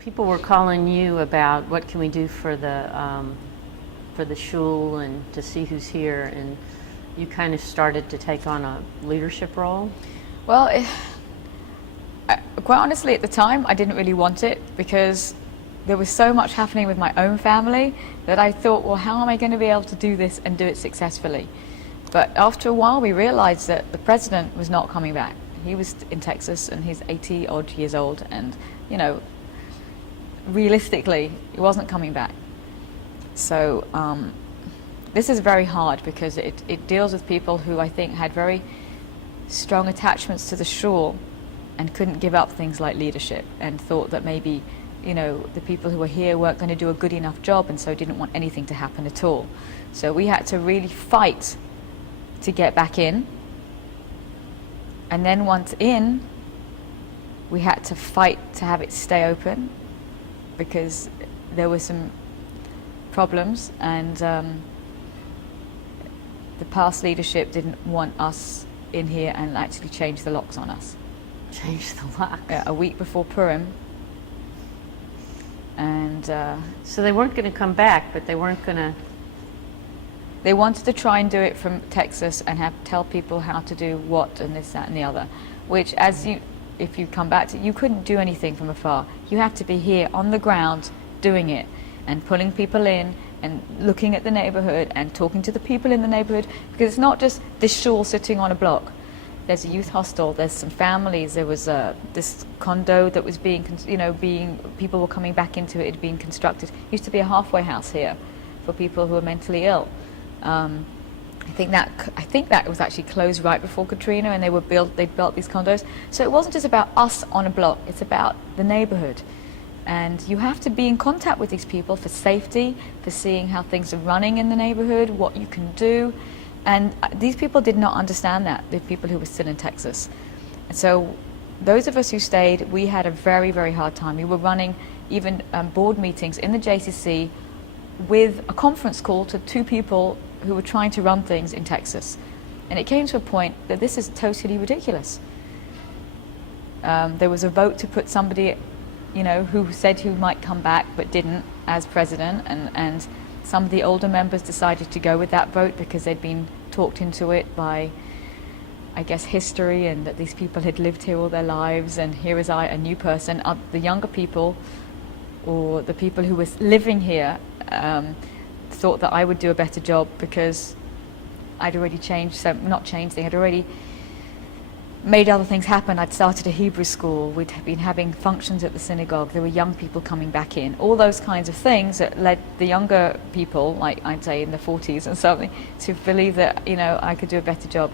People were calling you about what can we do for the shul and to see who's here, and you kind of started to take on a leadership role. Well, quite honestly, at the time, I didn't really want it because there was so much happening with my own family that I thought, well, how am I going to be able to do this and do it successfully? But after a while, we realized that the president was not coming back. He was in Texas and he's 80 odd years old, and realistically, he wasn't coming back. So this is very hard because it deals with people who I think had very strong attachments to the shul and couldn't give up things like leadership, and thought that maybe the people who were here weren't going to do a good enough job, and so didn't want anything to happen at all. So we had to really fight to get back in, and then once in, we had to fight to have it stay open because there were some problems, and the past leadership didn't want us in here and actually change the locks on us. Change the locks? Yeah, a week before Purim. And so they weren't going to come back, but they weren't going to... They wanted to try and do it from Texas and tell people how to do what and this, that and the other, which if you come back to, you couldn't do anything from afar. You have to be here on the ground doing it and pulling people in and looking at the neighborhood and talking to the people in the neighborhood, because it's not just this shul sitting on a block. There's a youth hostel, there's some families, there was this condo that was people were coming back into it, had been constructed. It used to be a halfway house here for people who were mentally ill. I think that was actually closed right before Katrina, and they'd built these condos. So it wasn't just about us on a block, it's about the neighborhood. And you have to be in contact with these people for safety, for seeing how things are running in the neighborhood, what you can do. And these people did not understand that, the people who were still in Texas. And so those of us who stayed, we had a very, very hard time. We were running even board meetings in the JCC with a conference call to two people who were trying to run things in Texas. And it came to a point that this is totally ridiculous. There was a vote to put somebody, who said who might come back but didn't, as president, and some of the older members decided to go with that vote because they'd been talked into it by, I guess, history, and that these people had lived here all their lives, and here is I, a new person. The younger people, or the people who were living here, thought that I would do a better job because I'd already I'd already made other things happen. I'd started a Hebrew school, we'd been having functions at the synagogue, there were young people coming back in, all those kinds of things that led the younger people, like I'd say in the 40s and something, to believe that I could do a better job.